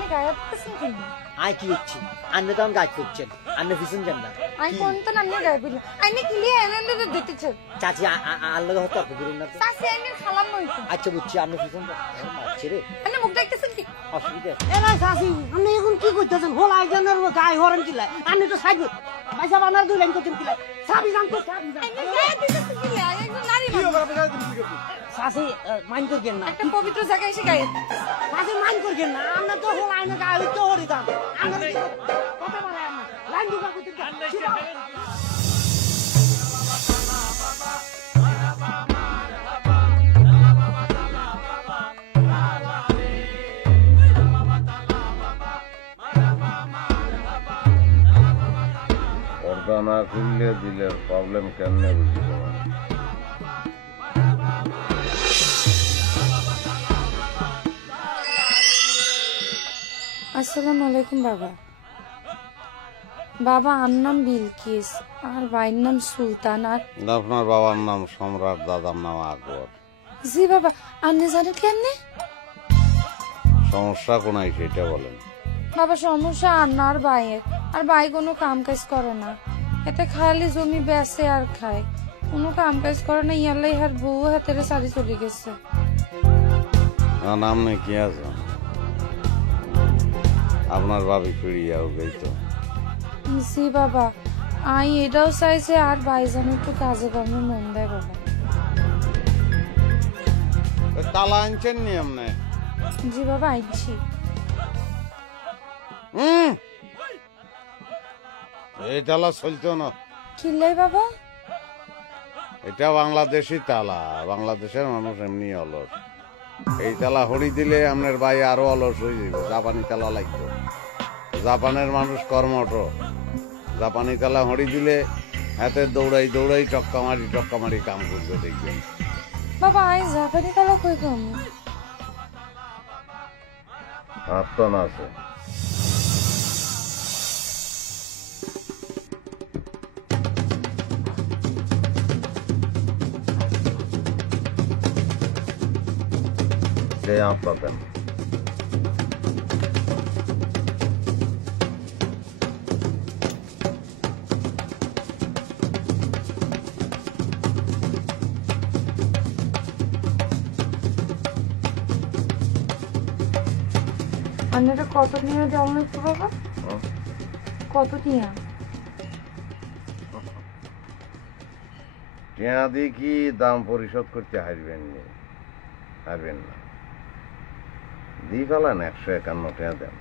আপনি গায়ে পড়তেছেন কেন? আই কি হচ্ছে আপনি তো গাছ করছেন আপনি পিছন যান না আমি কোন তো আপনি গায়ে পড়লেন আইনে কিলিয়ে এনে দিতেছেন চাচি আল্লাহ তর্ক করুন না তো চাষি আইনের খালাম নইতো আচ্ছা বুঝছি আপনি পিছন মারছে রে আপনি মুখ দেখতেছেন কি? অসুবিধা আছে। এরা চাষি আপনি এখন কি করতেছেন হোলাই জানার গায়ে হরেন কিলাই আপনি তো সাইড পয়সা বানার দুই লাইন করতেন কিলাই সাবি জানতো সাবি আইনে গায়ে দিতেছেন কি? আইনে একজন নারী মানুষ। চাষি মাইন্ড করবেন না একটা পবিত্র জায়গায় এসে গায়ে চাষি মাইন্ড করবেন না আমরা তো হোলাই না গায়ে তো হরি দাম আমরা কত মারে আমরা লাইন দুবা করতে পর্দা না খুললে দিলে প্রবলেম কেমনে বুঝি তোমার? আসসালামু আলাইকুম বাবা। বাবা আমার নাম বিলকিস আর ভাইয়ের নাম সুলতান আর আপনার বাবার নাম সম্রাট, দাদার নাম আকবর। জি বাবা আপনি জানেন কেমনে? সমস্যা কোনায় সেটা বলেন। বাবা সমস্যা আন্না আর ভাইয়ের আর ভাই কোনো কাম কাজ করে না এতে খালি জমি বেচে আর খায় কোনো কাম কাজ করে না ইয়াল্লাই হার বউ হাতের সারি চলে গেছে নাম নেই কি আছে? আপনার ভাবি ফিরিয়ে গেই তো। জি বাবা আমি এটাও চাইছে আর ভাই যেন একটু কাজে কর্মে মন দেয় বাবা। তালা আনছেন নি আপনি? জি বাবা আইছি। এই তালা চলতো না। কিনলাই বাবা? এটা বাংলাদেশি তালা, বাংলাদেশের মানুষ এমনি অলস। এই তালা হরি দিলে আপনার ভাই আরো অলস হয়ে যাবে। জাপানি তালা লাগতো, জাপানের মানুষ কর্মঠ। জাপানি তালা হরি দিলে হাতে দৌড়াই দৌড়াই টক্কা মারি কাম করবে দেখবেন। বাবা আই জাপানি কালা কই কম হাত তো না আছে। আপনাদের আপনারা কত নিয়ে দেওয়া লাগতো বাবা? কত নিয়ে? টিয়া দিয়ে কি দাম পরিশোধ করতে হারবেন না, দি ফেলেন 151 টাকা দেন।